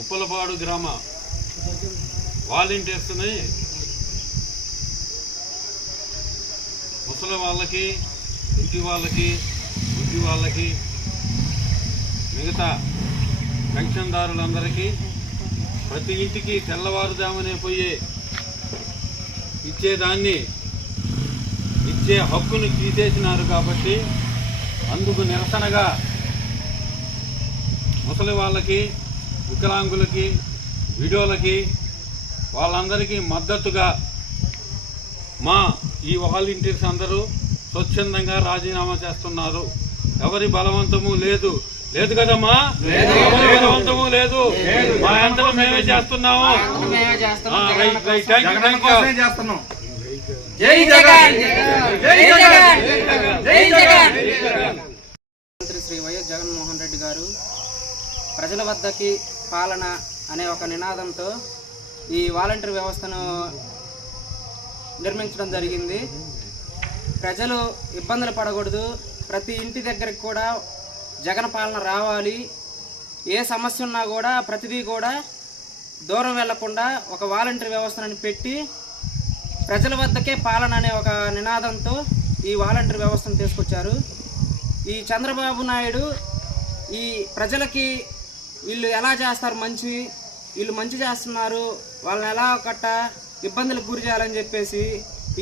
ఉప్పలపాడు గ్రామ వాలంటీర్స్ని ముసలి వాళ్ళకి ఇంటి వాళ్ళకి ఇంటి వాళ్ళకి మిగతా పెన్షన్దారులందరికీ ప్రతి ఇంటికి తెల్లవారుజామునే పోయి ఇచ్చేదాన్ని ఇచ్చే హక్కును తీసేసినారు కాబట్టి అందుకు నిరసనగా ముసలి వాళ్ళకి వికలాంగులకి విడోలకి వాళ్ళందరికీ మద్దతుగా మా ఈ వాలంటీర్స్ అందరూ స్వచ్ఛందంగా రాజీనామా చేస్తున్నారు. ఎవరి బలవంతము లేదు. లేదు కదమ్మా? బలవంతము లేదు. మా అంతలో మేమే చేస్తున్నాము. జై జగన్. జై జగన్. జై జగన్. మంత్రి శ్రీ వైఎస్ జగన్మోహన్ రెడ్డి గారు ప్రజల వద్దకి పాలన అనే ఒక నినాదంతో ఈ వాలంటీర్ వ్యవస్థను నిర్మించడం జరిగింది. ప్రజలు ఇబ్బందులు పడకూడదు. ప్రతి ఇంటి దగ్గరికి కూడా జగన్ పాలన రావాలి. ఏ సమస్య ఉన్నా కూడా ప్రతిదీ కూడా దూరం వెళ్ళకుండా ఒక వాలంటీర్ వ్యవస్థను పెట్టి ప్రజల వద్దకే పాలన అనే ఒక నినాదంతో ఈ వాలంటీర్ వ్యవస్థను తీసుకొచ్చారు. ఈ చంద్రబాబు నాయుడు ఈ ప్రజలకి వీళ్ళు ఎలా చేస్తారు మంచి వీళ్ళు మంచి చేస్తున్నారు. వాళ్ళని ఎలా కట్ట ఇబ్బందులకు గురి చేయాలని చెప్పేసి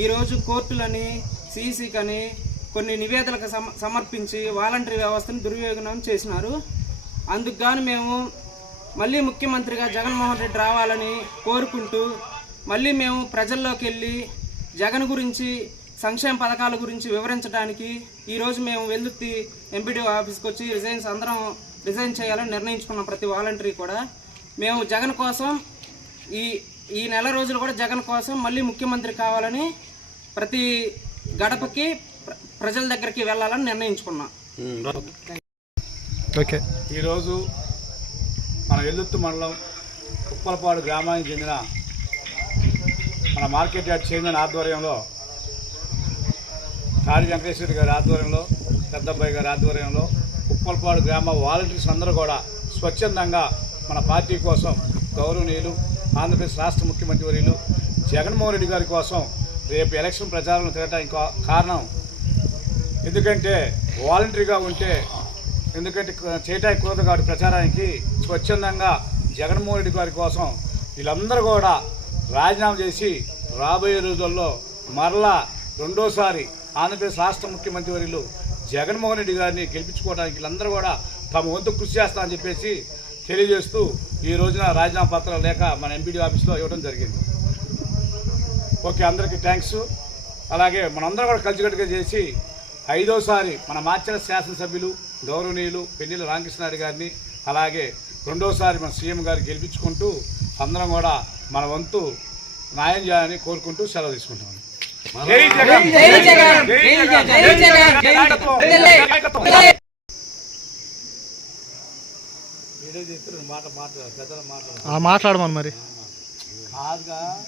ఈరోజు కోర్టులని సీసీకని కొన్ని నివేదికలకు సమ సమర్పించి వాలంటరీ వ్యవస్థను దుర్వినియోగం చేసినారు. అందుకు గాను మేము మళ్ళీ ముఖ్యమంత్రిగా జగన్మోహన్ రెడ్డి రావాలని కోరుకుంటూ మళ్ళీ మేము ప్రజల్లోకి వెళ్ళి జగన్ గురించి సంక్షేమ పథకాల గురించి వివరించడానికి ఈరోజు మేము వెల్లుత్తి ఎంపీడీ ఆఫీస్కి వచ్చి రిజైన్స్ అందరం రిజైన్ చేయాలని నిర్ణయించుకున్నాం ప్రతి వాలంటరీ కూడా మేము జగన్ కోసం ఈ ఈ నెల రోజులు కూడా జగన్ కోసం మళ్ళీ ముఖ్యమంత్రి కావాలని ప్రతి గడపకి ప్ర- ప్రజల దగ్గరికి వెళ్ళాలని నిర్ణయించుకున్నాం. ఓకే. ఈరోజు మన ఎల్లుత్తు మండలం ఉప్పలపాడు గ్రామానికి చెందిన మన మార్కెట్ యార్డ్ చైర్మన్ ఆధ్వర్యంలో తాడి వెంకటేశ్వర గారి ఆధ్వర్యంలో పెద్దబ్బాయి గారి ఆధ్వర్యంలో ఉప్పలపాడు గ్రామ వాలంటీర్స్ అందరూ కూడా స్వచ్ఛందంగా మన పార్టీ కోసం గౌరవనీయులు ఆంధ్రప్రదేశ్ రాష్ట్ర ముఖ్యమంత్రి వర్యులు జగన్మోహన్ రెడ్డి గారి కోసం రేపు ఎలక్షన్ ప్రచారంలో తిరగడానికి కారణం. ఎందుకంటే వాలంటరీగా ఉంటే ఎందుకంటే చేయటానికి కుదరదు కాబట్టి ప్రచారానికి స్వచ్ఛందంగా జగన్మోహన్ రెడ్డి గారి కోసం వీళ్ళందరూ కూడా రాజీనామా చేసి రాబోయే రోజుల్లో మరలా రెండోసారి ఆంధ్రప్రదేశ్ రాష్ట్ర ముఖ్యమంత్రి వర్యులు జగన్మోహన్ రెడ్డి గారిని గెలిపించుకోవడానికి వీళ్ళందరూ కూడా తమ వంతు కృషి చేస్తామని చెప్పేసి తెలియజేస్తూ ఈ రోజున రాజీనామా పత్రాలు లేక మన ఎంపీడీ ఆఫీస్లో ఇవ్వడం జరిగింది. ఓకే అందరికీ థ్యాంక్స్ అలాగే మనందరం కూడా కలిసికట్టుగా చేసి ఐదోసారి మన మార్చల శాసనసభ్యులు గౌరవనీయులు పెన్నెల రామకృష్ణారెడ్డి గారిని అలాగే రెండోసారి మన సీఎం గారిని గెలిపించుకుంటూ అందరం కూడా మన వంతు న్యాయం చేయాలని కోరుకుంటూ సెలవు తీసుకుంటాం మాట్లాడమని మరి. కాదుగా.